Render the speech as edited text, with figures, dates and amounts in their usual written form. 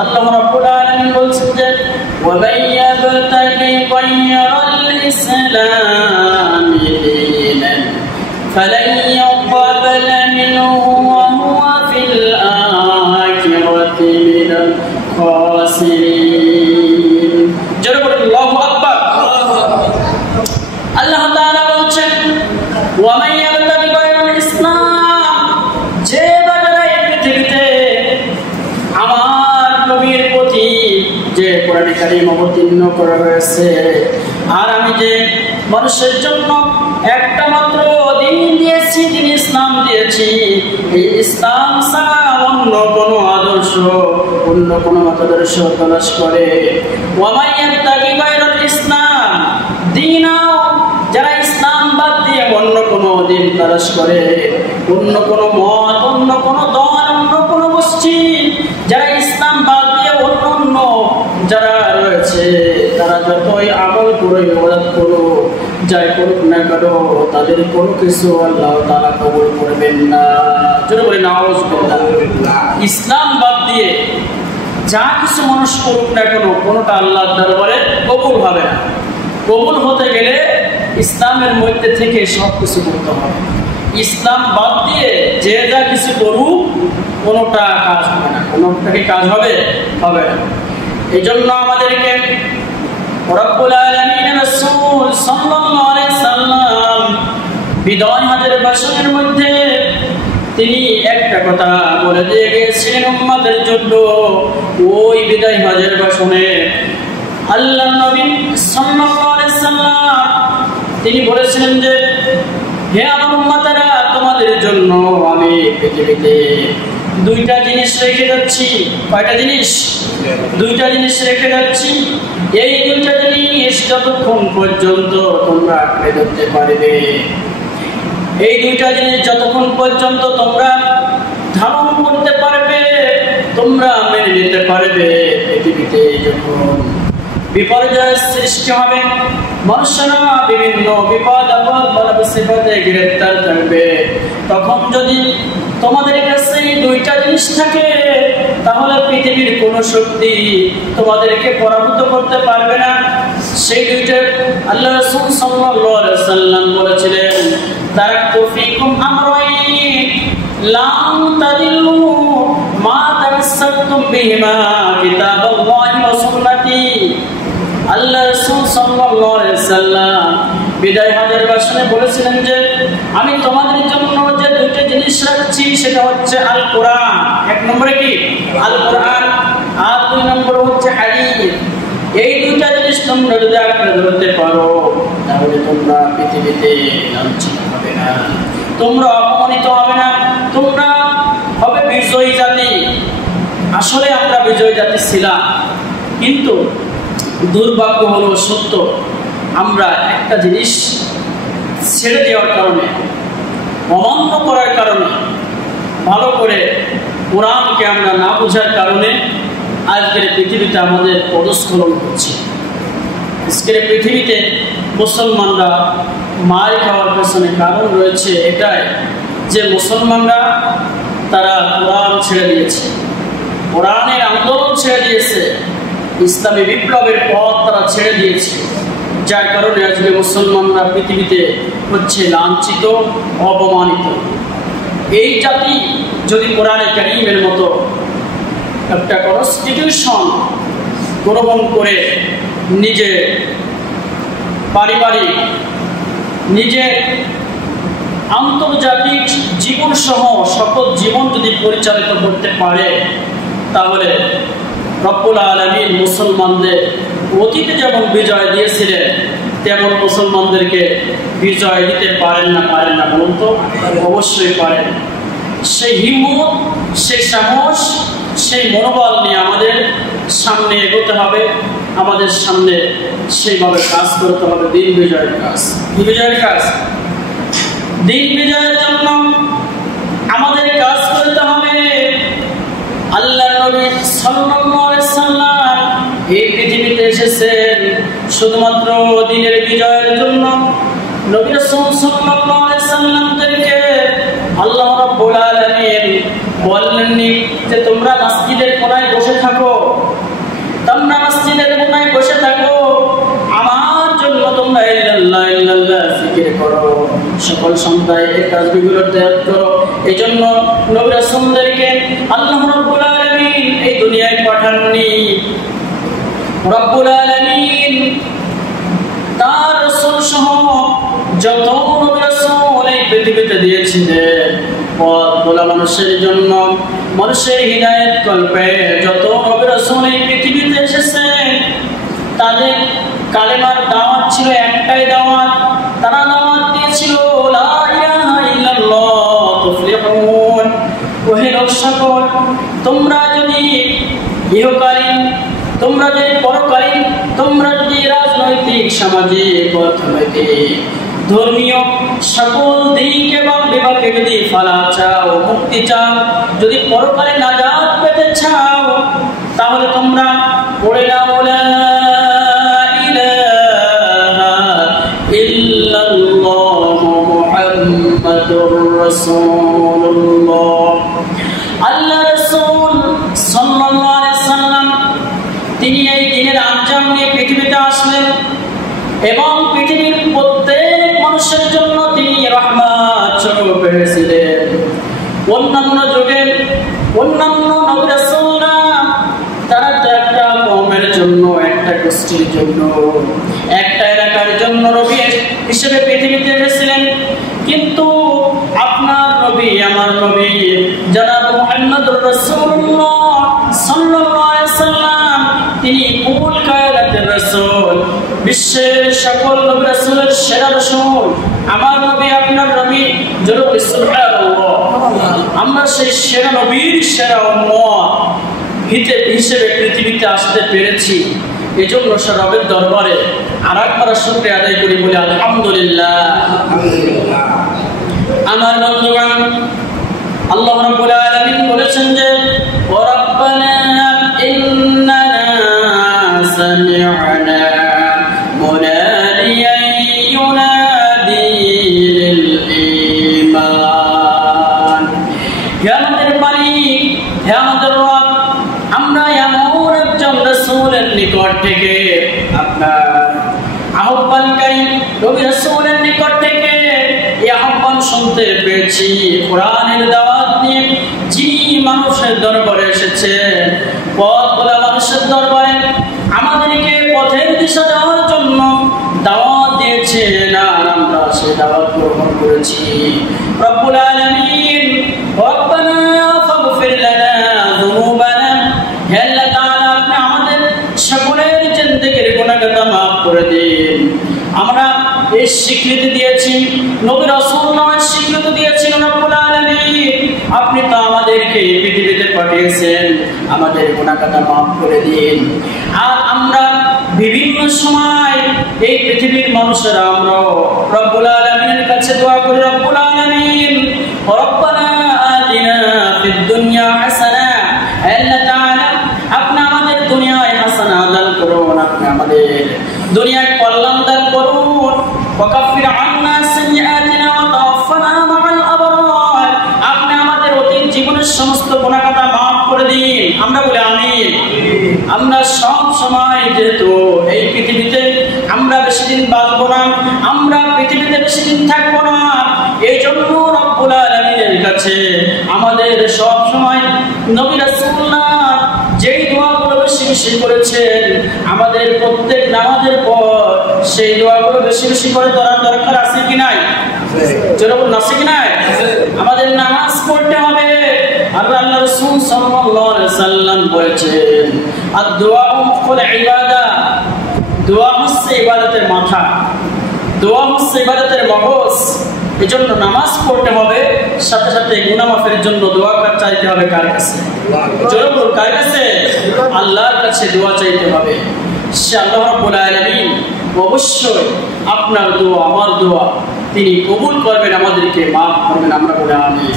আল্লাহ রাব্বুল আলামিন বলছেন যে ওয়ামান ইয়াবতাগি গায়রাল ইসলামি দীনান ফালান ইয়াকবালা মিনহু ওয়া হুয়া ফিল আখিরাতি মিনাল খাসিরিন। জোরে বলুন আল্লাহু আকবার। আল্লাহ তাআলা বলছেন ওয়ামান ইয়াবতাগি গায়রাল ইসলাম, যে বাজারে পৃথিবীতে আমার নবীর প্রতি যে কোরআন কারীম অবতীর্ণ করা হয়েছে, আর আমি যে মানুষের জন্য একটা মাত্র দিন দিয়েছি, দিন ইসলাম দিয়েছি, এই ইসলাম ছাড়া অন্য কোনো আদর্শ, অন্য কোনো মতাদর্শ তালাশ করে, ওয়ামান ইয়াবতাগি গায়রাল ইসলাম দীনা, যারা ইসলাম বাদ দিয়ে অন্য কোনো দিন তালাশ করে, অন্য কোনো মত, অন্য কোনো দল, অন্য কোনো মসজিদ, যারা ইসলাম বাদ দিয়ে অন্য যারা রয়েছে, তারা যতই আমল করে ইবাদত করুক, যাই করুক না কেন, তাদের কোনো কিছু আল্লাহ তাআলা কবুল করবেন না। জোরে বলি নাউযুবিল্লাহ। ইসলাম বাদ দিয়ে যা কিছু মানুষ করুক না কেন, কোনোটা আল্লাহর দরবারে কবুল হবে না। কবুল হতে গেলে ইসলামের মধ্যে থেকে সব কিছু করতে হবে। ইসলাম বাদ দিয়ে যে যা কিছু করুক, কোনোটা কাজ হবে না। কোনোটা কি কাজ হবে? হবে না। এই জন্য আমাদেরকে রব্বুল আলামিনের রাসূল সাল্লাল্লাহু আলাইহি সাল্লাম বিদায় হজের ভাষণের মধ্যে তিনি একটা কথা বলে দিয়ে গিয়েছিলেন উম্মতের জন্য। ওই বিদায় হজের ভাষণে আল্লাহর নবী সাল্লাল্লাহু আলাইহি সাল্লাম তিনি বলেছিলেন যে, হে আমার উম্মতেরা, তোমাদের জন্য আমি পৃথিবীতে দুইটা জিনিস রেখে যাচ্ছি। কয়টা জিনিস? দুইটা জিনিস রেখে যাচ্ছি। এই দুইটা জিনিস যতক্ষণ পর্যন্ত তোমরা আঁকড়ে ধরতে পারবে, এই দুইটা জিনিস যতক্ষণ পর্যন্ত তোমরা ধারণ করতে পারবে, তোমরা মেনে নিতে পারবে, পৃথিবীতে যখন বিপর্যয়ের সৃষ্টি হবে, মানুষেরা বিভিন্ন বিপদ আপদ বলা মুসিবতে গ্রেফতার থাকবে, তখন যদি তোমাদের কাছে দুইটা জিনিস থাকে, তাহলে পৃথিবীর কোনো শক্তি তোমাদেরকে পরাভূত করতে পারবে না। সেই দুইটা আল্লাহ রাসূল সাল্লাল্লাহু আলাইহি সাল্লাম বলেছিলেন, তারাকতু ফীকুম আমরাইন লাম তাদিল্লু মা তামাসসাকতুম বিহিমা কিতাবাল্লাহি ওয়া সুন্নতি। আল্লাহ রাসূল সাল্লাল্লাহু আলাইহি সাল্লাম বিদায় হজের ভাষণে বলেছিলেন যে, আমি তোমাদের জন্য যে দুইটা জিনিস রাখছি সেটা হচ্ছে আল কোরআন। এক নম্বরে কি? আল কোরআন। আর দুই নম্বরে হচ্ছে হাদিস। এই দুইটা জিনিস তোমরা যদি আঁকড়ে ধরতে পারো, তাহলে তোমরা পৃথিবীতে লাঞ্ছিত হবে না, তোমরা অপমানিত হবে না, তোমরা হবে বিজয়ী জাতি। আসলে আমরা বিজয়ী জাতি ছিলাম, কিন্তু দুর্ভাগ্য হলো সত্য, আমরা একটা জিনিস ছেড়ে দেওয়ার কারণে, অমান্য করার কারণে, ভালো করে কোরআনকে আমরা না বোঝার কারণে আজকের পৃথিবীতে আমাদের পদস্খলন হচ্ছে। আজকের পৃথিবীতে মুসলমানরা মার খাওয়ার পেছনে কারণ রয়েছে এটাই যে মুসলমানরা তারা কোরআন ছেড়ে দিয়েছে, কোরআনের আন্দোলন ছেড়ে দিয়েছে, ইসলামী বিপ্লবের পথ তারা ছেড়ে দিয়েছে, যার কারণে আজকে মুসলমানরা পৃথিবীতে হচ্ছে লাঞ্ছিত, অপমানিত। এই জাতি যদি কোরআনে কারীমের মতো একটা কনস্টিটিউশন গ্রহণ করে নিজে পারিবারিক, নিজের আন্তর্জাতিক জীবন সহ সকল জীবন যদি পরিচালিত করতে পারে, তাহলে রব্বুল আলামিন মুসলমানদের অতীতে যেমন বিজয় দিয়েছিলেন, তেমন মুসলমানদেরকে বিজয় দিতে পারেন না? পারেন না বলুন তো? অবশ্যই পারেন। সেই হিম্মত, সেই সাহস, সেই মনোবল নিয়ে আমাদের সামনে এগোতে হবে, আমাদের সামনে সেইভাবে কাজ করতে হবে। দিন বিজয়ের কাজ, কি বিজয়ের কাজ? দিন বিজয়ের জন্য আমাদের কাজ করতে হবে। আল্লাহ নবী সাল্লাল্লাহু আলাইহি সাল্লাম এই পৃথিবীতে এসেছেন শুধুমাত্র দিনের বিজয়ের জন্য। নবী রাসূল সাল্লাল্লাহু আলাইহি সাল্লামকে আল্লাহ রাব্বুল আলামিন বললেননি যে তোমরা মসজিদের কোণায় বসে থাকো, সকল সন্তান এই কাজগুলো ত্যাগ করো। এই জন্য নবী রাসূলদেরকে আল্লাহ রাব্বুল আলামিন এই দুনিয়ায় পাঠাননি। রব্বুল আলামিন তার রাসূল সহ যত নবী রাসূল এই পৃথিবীতে দিয়েছিলেন পথ ভোলা মানুষের জন্য, মানুষের হিদায়াত কল্পে যত নবী রাসূল এই পৃথিবীতে এসেছেন তাদের কালেমার দাওয়াত ছিল একটাই দাওয়াত। তারা দাওয়াত দিয়েছিল লা ইলাহা ইল্লাল্লাহ তুফলিহুন। ওহে লোক সকল, তোমরা যদি ইহকালীন, তোমরা যদি পরকালীন, তোমরা যদি রাজনৈতিক, সামাজিক, অর্থনৈতিক, ধর্মীয় সকল দিক এবং বিভাগে যদি ফালা চাও, মুক্তি চাও, যদি পরকালে নাজাত পেতে চাও, তাহলে তোমরা পড়ে নাও লা ইলাহা ইল্লাল্লাহ মুহাম্মাদুর রাসূলুল্লাহ। আল্লাহ রাসূল সাল্লাল্লাহু আলাইহি সাল্লাম তিনি এই দিনের আঞ্জাম নিয়ে পৃথিবীতে আসলেন এবং পৃথিবীর প্রত্যেক মানুষের জন্য তিনি রহমত স্বরূপ এসেছিলেন। অন্যান্য যুগের অন্যান্য নবী রাসূলরা তারা তো একটা কওমের জন্য, একটা গোষ্ঠীর জন্য, একটা এলাকার জন্য নবী হিসেবে পৃথিবীতে এসেছিলেন, কিন্তু আপনার নবী, আমার নবী জনাব মুহাম্মদুর রাসূলুল্লাহ সাল্লাল্লাহু আলাইহি সাল্লাম তিনি কুল কায়নাতের রাসূল, বিশ্বের সকল নবী রাসূলের সেরা রাসূল। আমার নবী, আপনার নবী, জনাব সুবহানাল্লাহ, আমরা সেই সেরা নবীর সেরা উম্মত হিসেবে পৃথিবীতে আসতে পেরেছি। এজন্য রবের দরবারে আরেকবার শুকরিয়া আদায় করি, বলি আলহামদুলিল্লাহ। আমার বন্ধুগণ, আল্লাহ রাব্বুল আলামিন বলেছেন যে ওয়ারাব্বানা ইন্নানা সামি'না মুনাদিয়ান ইউনাদি লিল ঈমান। হে আমাদের মালিক, হে আমাদের রব, আমরা এমন একজন রাসূলের নিকট থেকে, আপনার আহ্বানকারী নবী রাসূলের নিকট থেকে এই আহ্বান শুনতে পেয়েছি, কোরআনের দাওয়াত নিয়ে যিনি মানুষের দরবারে এসেছে, পথ ভোলা মানুষের দরবারে আমাদেরকে পথের দিশা দেওয়ার জন্য দাওয়াত দিয়েছেন, আর আমরা সেই দাওয়াত গ্রহণ করেছি। রব্বুল আলামিন রব্বানা ফাগফির লানা যুনুবানা, হে আল্লাহ তাআলা আপনি আমাদের সকলের জিন্দেগির গুনাহগাতা মাফ করে দিন। আমরা এই স্বীকৃতি দিয়েছি, নবী রাসূল নামের স্বীকৃতি দিয়েছেন রব্বুল আলামিন, আপনি তো আমাদেরকে পৃথিবীতে পাঠিয়েছেন, আমাদের গুনাহগাতা মাফ করে দিন। আর আমরা বিভিন্ন সময় এই পৃথিবীর মানুষেরা আমরা রব্বুল আলামিনের কাছে দোয়া করি, রব্বুল আলামিন রব্বানা আতিনা ফিদ দুনিয়া হাসানা, আল্লাহ তাআলা আপনি আমাদের দুনিয়ায় হাসানা দান করুন, আপনি আমাদের দুনিয়ায় কল্যাণ দান করুন। ওয়াকাফির আন্না সাইয়্যাতিনা ওয়া তাওফানা মাআল আবরার, আপনি আমাদের অতীত জীবনের সমস্ত গুনাহগাতা মাফ করে দিন। আমরা বলি আমিন। আমরা সব সময় যেহেতু এই পৃথিবীতে আমরা বেশি দিন বাঁচব না, আমরা পৃথিবীতে বেশি দিন থাকবো না, এই জন্য রব্বুল আলামিনের কাছে আমাদের সব সময় নবী রাসূলুল্লাহ যেই দোয়াগুলো বেশি বেশি করেছেন, আমাদের প্রত্যেক নামাজের পর সেই দোয়াগুলো বেশি বেশি করে করার দরকার আছে কি নাই? যেরকম আছে কি নাই? আমাদের নামাজ পড়তে হবে। আল্লাহ রাসূল সাল্লাল্লাহু আলাইহি সাল্লাম বলেছেন আদ-দুআ মুখুল ইবাদা, দোয়া হচ্ছে ইবাদতের মাথা, দোয়া হচ্ছে ইবাদতের মগজ। এজন্য নামাজ পড়তে হবে, সাথে সাথে গুনাহ মাফের জন্য দোয়া চাইতে হবে কার কাছে? জোরে কার কাছে? আল্লাহর কাছে দোয়া চাইতে হবে। সে আল্লাহ রাব্বুল আলামিন অবশ্যই আপনার দোয়া, আমার দোয়া তিনি কবুল করবেন, আমাদেরকে মাফ করবেন। আমরা বলে আমিন।